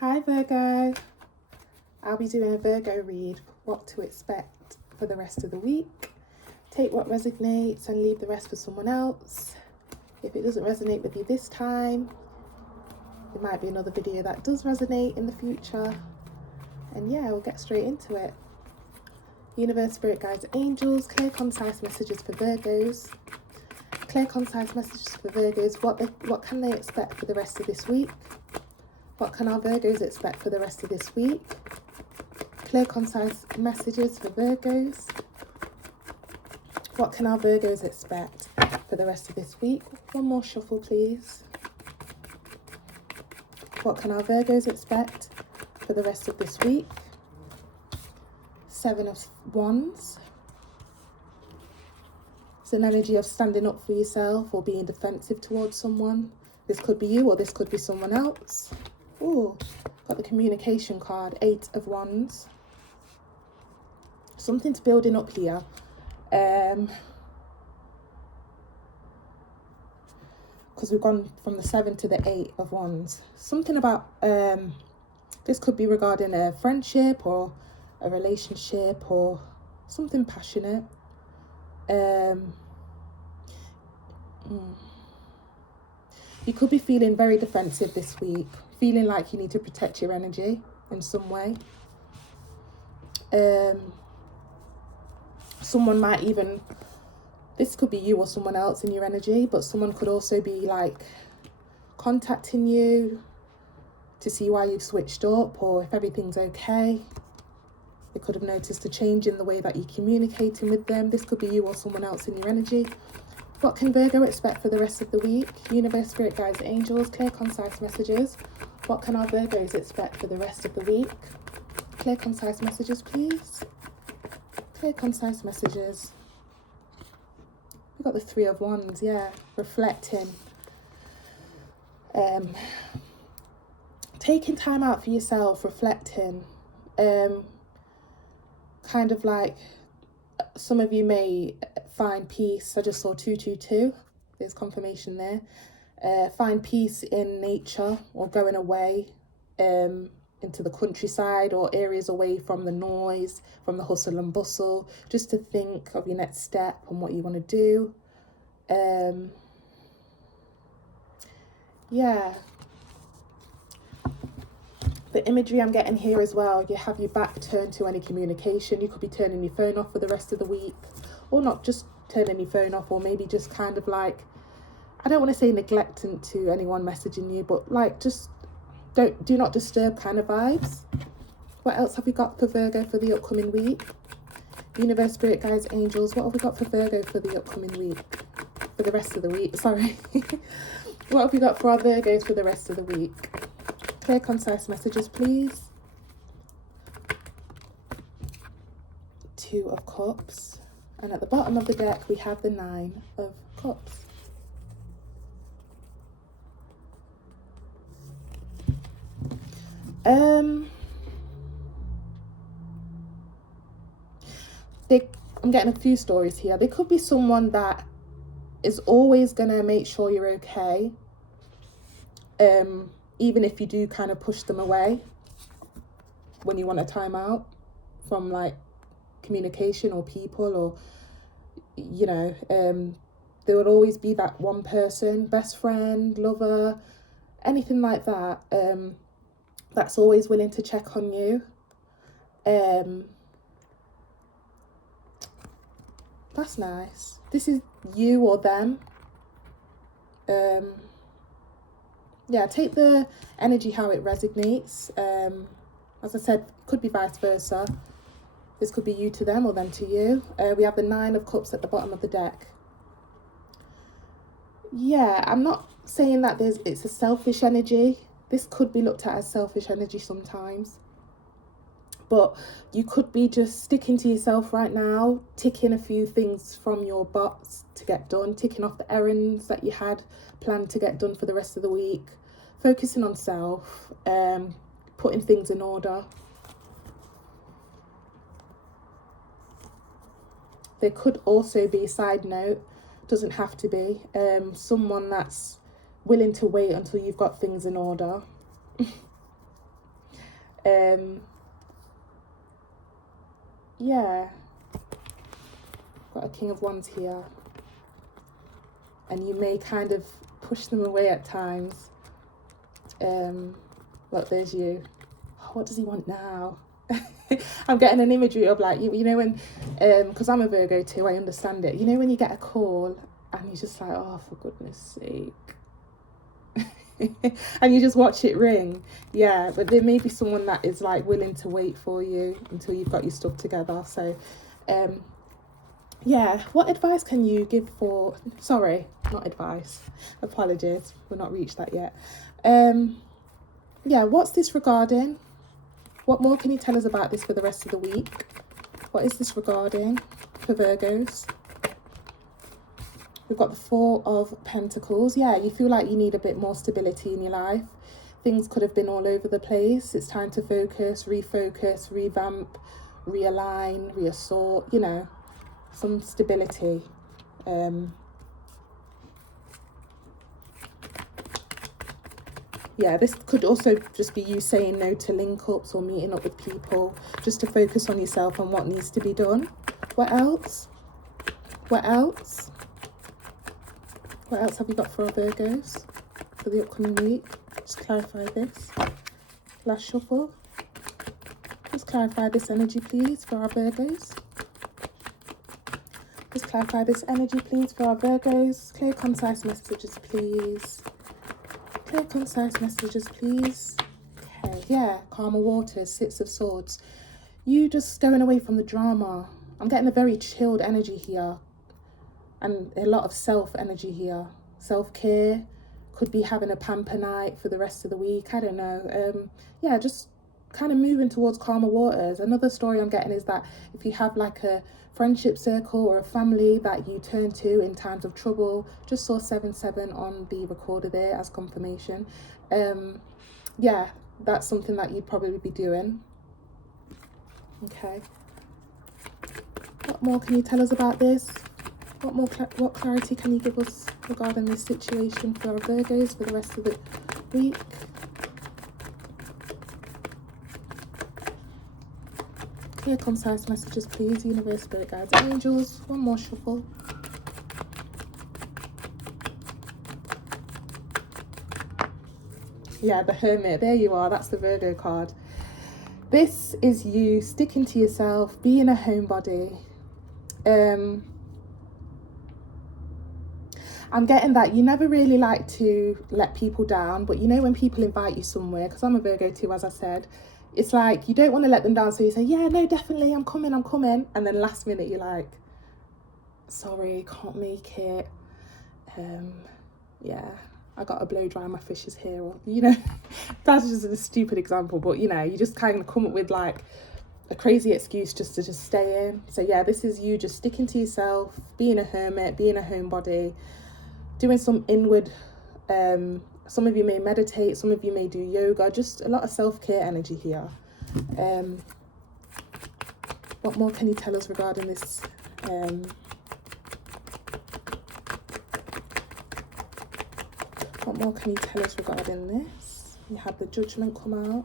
Hi Virgo, I'll be doing a Virgo read, what to expect for the rest of the week. Take what resonates and leave the rest for someone else. If it doesn't resonate with you this time, there might be another video that does resonate in the future. And yeah, we'll get straight into it. Universe, Spirit Guides, Angels, clear concise messages for Virgos. Clear concise messages for Virgos, what can they expect for the rest of this week? What can our Virgos expect for the rest of this week? Clear, concise messages for Virgos. What can our Virgos expect for the rest of this week? One more shuffle, please. What can our Virgos expect for the rest of this week? Seven of Wands. It's an energy of standing up for yourself or being defensive towards someone. This could be you or this could be someone else. Oh, got the communication card, Eight of Wands. Something's building up here. Because we've gone from the 7 to the 8 of Wands. Something about, this could be regarding a friendship or a relationship or something passionate. You could be feeling very defensive this week, feeling like you need to protect your energy in some way. Someone might even, this could be you or someone else in your energy, but someone could also be like contacting you to see why you've switched up or if everything's okay. They could have noticed a change in the way that you're communicating with them. This could be you or someone else in your energy. What can Virgo expect for the rest of the week? Universe, Spirit Guides, Angels, clear, concise messages. What can our Virgos expect for the rest of the week? Clear, concise messages, please. Clear, concise messages. We've got the Three of Wands, yeah. Reflecting. Taking time out for yourself, reflecting. Kind of like, some of you may find peace. I just saw 222. There's confirmation there. Find peace in nature or going away into the countryside or areas away from the noise, from the hustle and bustle, just to think of your next step and what you want to do. Yeah. The imagery I'm getting here as well, you have your back turned to any communication. You could be turning your phone off for the rest of the week, or not just turning your phone off, or maybe just kind of like, I don't want to say neglecting to anyone messaging you, but like just do not disturb kind of vibes. What else have we got for Virgo for the upcoming week? Universe, Spirit Guides, Angels, what have we got for Virgo for the upcoming week? For the rest of the week, sorry. What have we got for our Virgos for the rest of the week? Clear, concise messages, please. Two of Cups. And at the bottom of the deck, we have the Nine of Cups. I'm getting a few stories here. There could be someone that is always going to make sure you're okay. Even if you do kind of push them away when you want a time out from like communication or people, or you know, there will always be that one person, best friend, lover, anything like that, that's always willing to check on you. That's nice. This is you or them. Yeah, take the energy how it resonates. As I said, could be vice versa. This could be you to them or them to you. We have the Nine of Cups at the bottom of the deck. Yeah, I'm not saying that it's a selfish energy. This could be looked at as selfish energy sometimes. But you could be just sticking to yourself right now, ticking a few things from your box to get done, ticking off the errands that you had planned to get done for the rest of the week, focusing on self, putting things in order. There could also be, side note, doesn't have to be, someone that's willing to wait until you've got things in order. Yeah, got a King of Wands here, and you may kind of push them away at times. Look, there's you. Oh, what does he want now? I'm getting an imagery of like, you know when, because I'm a Virgo too, I understand it. You know when you get a call and you're just like, oh, for goodness sake. And you just watch it ring. Yeah, but there may be someone that is like willing to wait for you until you've got your stuff together. So, yeah, what advice can you give for, sorry, not advice, apologies, we've not reached that yet. Yeah, what's this regarding? What more can you tell us about this for the rest of the week? What is this regarding for Virgos? We've got the Four of Pentacles. Yeah, you feel like you need a bit more stability in your life. Things could have been all over the place. It's time to focus, refocus, revamp, realign, reassort, you know, some stability. Yeah, this could also just be you saying no to link-ups or meeting up with people, just to focus on yourself and what needs to be done. What else? What else? What else have you got for our Virgos for the upcoming week? Just clarify this. Last shuffle. Just clarify this energy, please, for our Virgos. Just clarify this energy, please, for our Virgos. Clear, concise messages, please. Clear, concise messages, please. Okay, yeah, calmer waters, Six of Swords. You just going away from the drama. I'm getting a very chilled energy here. And a lot of self energy here. Self-care. Could be having a pamper night for the rest of the week. I don't know. Yeah, just kind of moving towards calmer waters. Another story I'm getting is that if you have like a friendship circle or a family that you turn to in times of trouble, just saw 7-7 on the recorder there as confirmation. Yeah, that's something that you'd probably be doing. Okay. What more can you tell us about this? What clarity can you give us regarding this situation for our Virgos for the rest of the week? Clear, concise messages, please. Universe, Spirit Guides, Angels. One more shuffle. Yeah, the Hermit. There you are. That's the Virgo card. This is you sticking to yourself, being a homebody. I'm getting that you never really like to let people down, but you know when people invite you somewhere, because I'm a Virgo too, as I said, it's like you don't want to let them down, so you say, yeah, no, definitely, I'm coming, and then last minute you're like, sorry, can't make it. Yeah, I got to blow dry my fishes here, or, you know, that's just a stupid example, but you know, you just kind of come up with like a crazy excuse just to just stay in. So yeah, this is you just sticking to yourself, being a hermit, being a homebody, doing some inward, some of you may meditate, some of you may do yoga, just a lot of self-care energy here. What more can you tell us regarding this? What more can you tell us regarding this? You had the Judgment come out.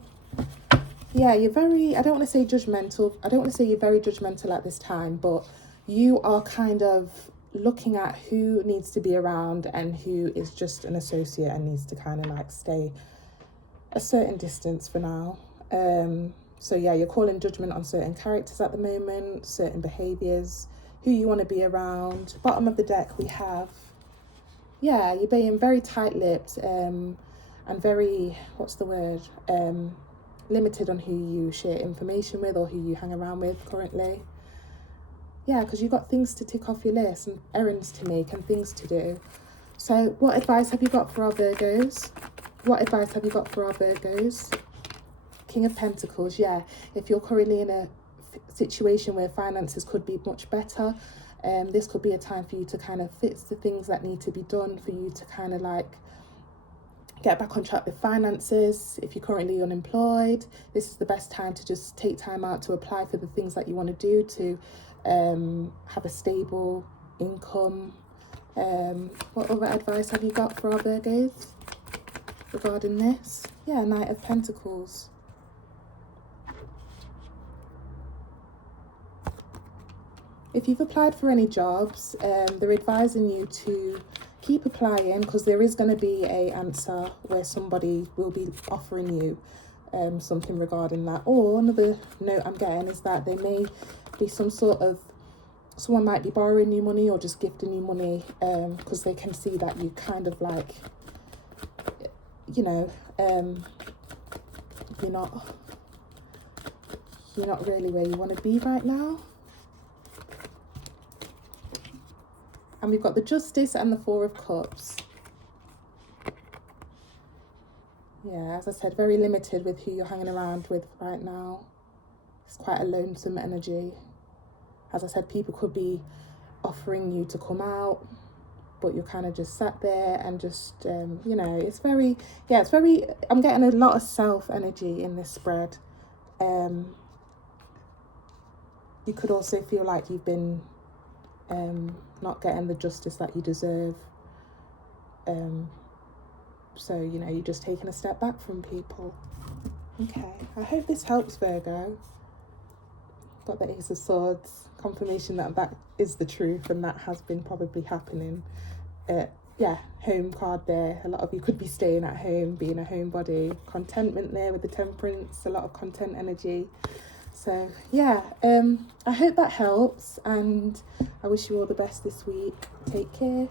Yeah, you're very, I don't want to say judgmental. I don't want to say you're very judgmental at this time, but you are kind of looking at who needs to be around and who is just an associate and needs to kind of like stay a certain distance for now. So yeah, you're calling judgment on certain characters at the moment, certain behaviours, who you want to be around. Bottom of the deck we have, yeah, you're being very tight-lipped and very, what's the word, limited on who you share information with or who you hang around with currently. Yeah, because you've got things to tick off your list and errands to make and things to do. So what advice have you got for our Virgos? What advice have you got for our Virgos? King of Pentacles, yeah. If you're currently in a situation where finances could be much better, this could be a time for you to kind of fix the things that need to be done for you to kind of like get back on track with finances. If you're currently unemployed, this is the best time to just take time out to apply for the things that you want to do to have a stable income. What other advice have you got for our Virgos regarding this? Yeah, Knight of Pentacles. If you've applied for any jobs, they're advising you to keep applying, because there is going to be a answer where somebody will be offering you something regarding that. Or another note I'm getting is that there may be some sort of, someone might be borrowing you money or just gifting you money, because they can see that you kind of like, you know, you're not really where you want to be right now. And we've got the Justice and the Four of Cups. Yeah, as I said, very limited with who you're hanging around with right now. It's quite a lonesome energy. As I said, people could be offering you to come out, but you're kind of just sat there and just, you know, it's very, I'm getting a lot of self energy in this spread. You could also feel like you've been not getting the justice that you deserve. So, you know, you're just taking a step back from people. Okay, I hope this helps, Virgo. Got the Ace of Swords, confirmation that is the truth and that has been probably happening. Yeah, home card there. A lot of you could be staying at home, being a homebody. Contentment there with the Temperance, a lot of content energy. So yeah, I hope that helps, and I wish you all the best this week. Take care.